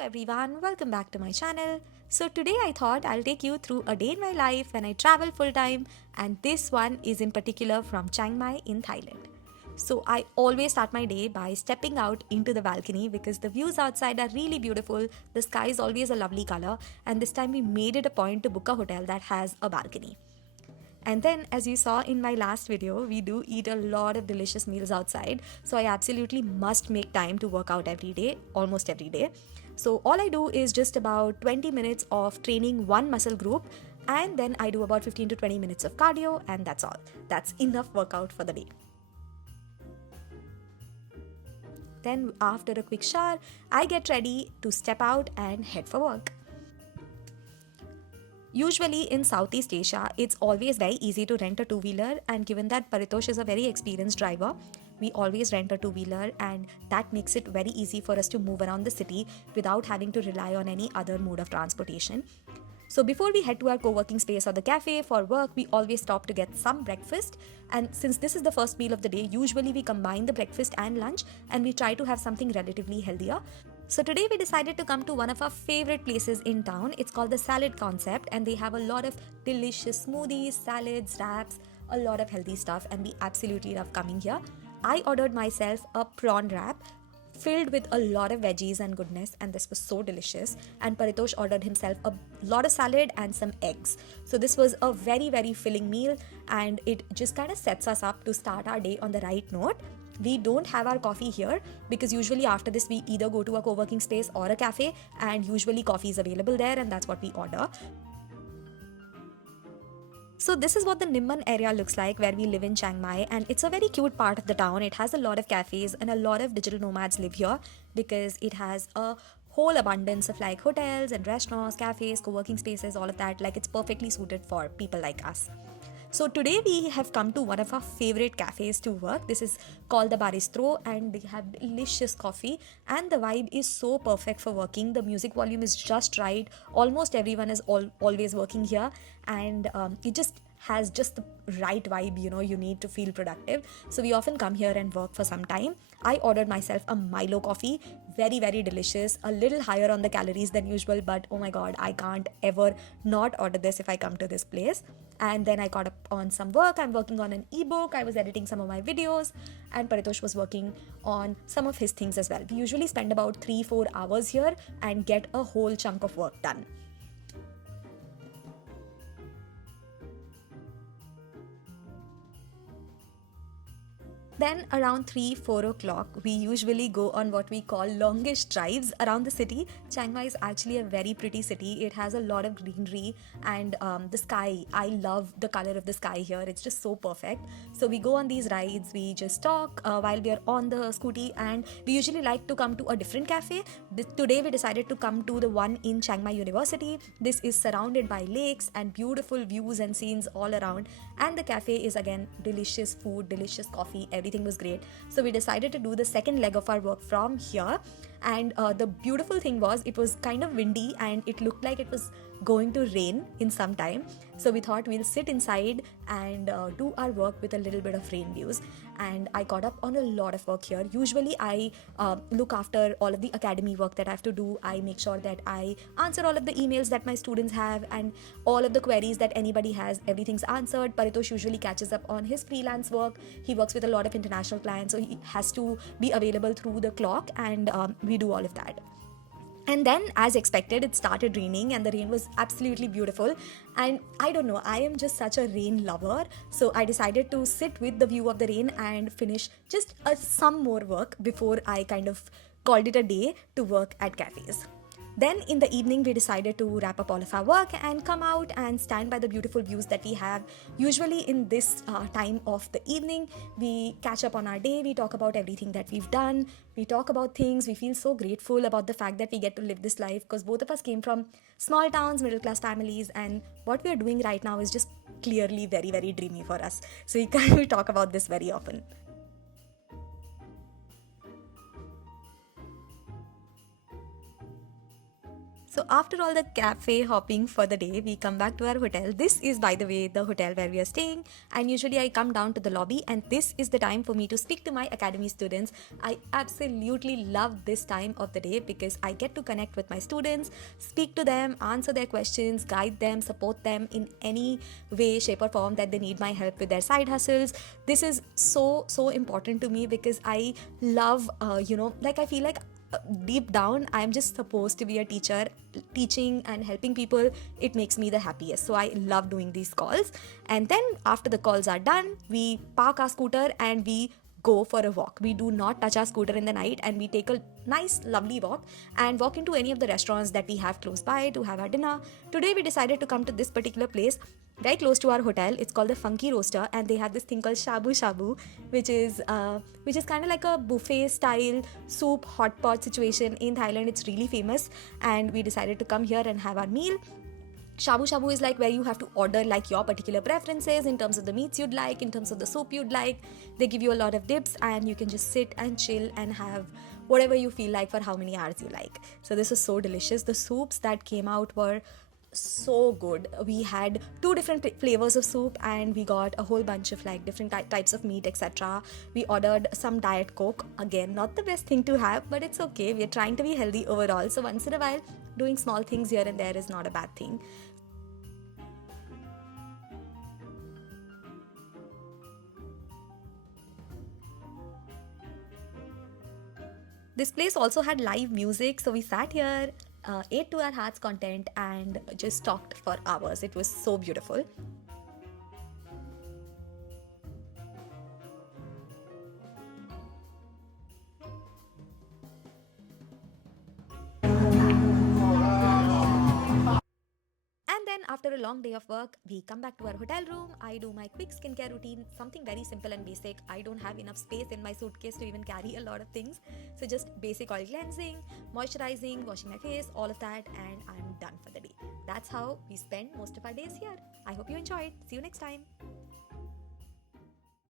everyone, welcome back to my channel. So today I thought I'll take you through a day in my life when I travel full time, and this one is in particular from Chiang Mai in Thailand. So I always start my day by stepping out into the balcony because the views outside are really beautiful. The sky is always a lovely color, and this time we made it a point to book a hotel that has a balcony. And then, as you saw in my last video, we do eat a lot of delicious meals outside. So I absolutely must make time to work out every day, almost every day. So all I do is just about 20 minutes of training one muscle group, and then I do about 15 to 20 minutes of cardio, and that's all. That's enough workout for the day. Then after a quick shower, I get ready to step out and head for work. Usually in Southeast Asia, it's always very easy to rent a two-wheeler, and given that Paritosh is a very experienced driver, we always rent a two-wheeler, and that makes it very easy for us to move around the city without having to rely on any other mode of transportation. So before we head to our co-working space or the cafe for work, we always stop to get some breakfast. And since this is the first meal of the day, usually we combine the breakfast and lunch, and we try to have something relatively healthier. So today we decided to come to one of our favorite places in town. It's called the Salad Concept, and they have a lot of delicious smoothies, salads, wraps, a lot of healthy stuff, and we absolutely love coming here. I ordered myself a prawn wrap filled with a lot of veggies and goodness, and this was so delicious. And Paritosh ordered himself a lot of salad and some eggs. So this was a very filling meal, and it just kind of sets us up to start our day on the right note. We don't have our coffee here because usually after this we either go to a co-working space or a cafe, and usually coffee is available there, and that's what we order. So this is what the Nimman area looks like where we live in Chiang Mai, and it's a very cute part of the town. It has a lot of cafes, and a lot of digital nomads live here because it has a whole abundance of like hotels and restaurants, cafes, co-working spaces, all of that. Like, it's perfectly suited for people like us. So today we have come to one of our favorite cafes to work. This is called the Baristro, and they have delicious coffee, and the vibe is so perfect for working. The music volume is just right. Almost everyone is always working here, and it just has just the right vibe, you need to feel productive. So we often come here and work for some time. I ordered myself a Milo coffee, very delicious, a little higher on the calories than usual, but oh my god, I can't ever not order this if I come to this place. And then I caught up on some work. I'm working on an ebook, I was editing some of my videos, and Paritosh was working on some of his things as well. We usually spend about 3-4 hours here and get a whole chunk of work done. Then around 3-4 o'clock, we usually go on what we call longish drives around the city. Chiang Mai is actually a very pretty city. It has a lot of greenery, and the sky, I love the color of the sky here. It's just so perfect. So we go on these rides, we just talk while we are on the scooty, and we usually like to come to a different cafe. Today we decided to come to the one in Chiang Mai University. This is surrounded by lakes and beautiful views and scenes all around, and the cafe is again delicious food, delicious coffee, everything was great. So we decided to do the second leg of our work from here, and the beautiful thing was it was kind of windy, and it looked like it was going to rain in some time. So we thought we'll sit inside and do our work with a little bit of rain views. And I caught up on a lot of work here. Usually I look after all of the academy work that I have to do. I make sure that I answer all of the emails that my students have, and all of the queries that anybody has, everything's answered. Paritosh usually catches up on his freelance work. He works with a lot of international clients, so he has to be available through the clock, and we do all of that. And then, as expected, it started raining, and the rain was absolutely beautiful. And I don't know, I am just such a rain lover. So I decided to sit with the view of the rain and finish just some more work before I kind of called it a day to work at cafes. Then in the evening, we decided to wrap up all of our work and come out and stand by the beautiful views that we have. Usually in this time of the evening, we catch up on our day, we talk about everything that we've done, we talk about things, we feel so grateful about the fact that we get to live this life, because both of us came from small towns, middle class families, and what we are doing right now is just clearly very dreamy for us. So we talk about this very often. So after all the cafe hopping for the day, we come back to our hotel. This is, by the way, the hotel where we are staying. And usually I come down to the lobby, and this is the time for me to speak to my academy students. I absolutely love this time of the day because I get to connect with my students, speak to them, answer their questions, guide them, support them in any way, shape, or form that they need my help with their side hustles. This is so important to me because I love, like I feel like deep down I'm just supposed to be a teacher. Teaching and helping people, it makes me the happiest, so I love doing these calls. And then after the calls are done, we park our scooter and we go for a walk. We do not touch our scooter in the night, and we take a nice lovely walk and walk into any of the restaurants that we have close by to have our dinner. Today we decided to come to this particular place very close to our hotel. It's called the Funky Roaster, and they have this thing called shabu shabu, which is kind of like a buffet style soup hot pot situation in Thailand. It's really famous, and we decided to come here and have our meal. Shabu shabu is like where you have to order like your particular preferences in terms of the meats you'd like, in terms of the soup you'd like. They give you a lot of dips, and you can just sit and chill and have whatever you feel like for how many hours you like. So this is so delicious. The soups that came out were so good. We had two different flavors of soup, and we got a whole bunch of like different types of meat, etc. We ordered some diet coke. Again, not the best thing to have, but it's okay. We're trying to be healthy overall, so once in a while doing small things here and there is not a bad thing. This place also had live music, so we sat here, ate to our heart's content, and just talked for hours. It was so beautiful. And then after a long day of work, we come back to our hotel room. I do my quick skincare routine, something very simple and basic. I don't have enough space in my suitcase to even carry a lot of things. So just basic oil cleansing, moisturizing, washing my face, all of that, and I'm done for the day. That's how we spend most of our days here. I hope you enjoyed. See you next time.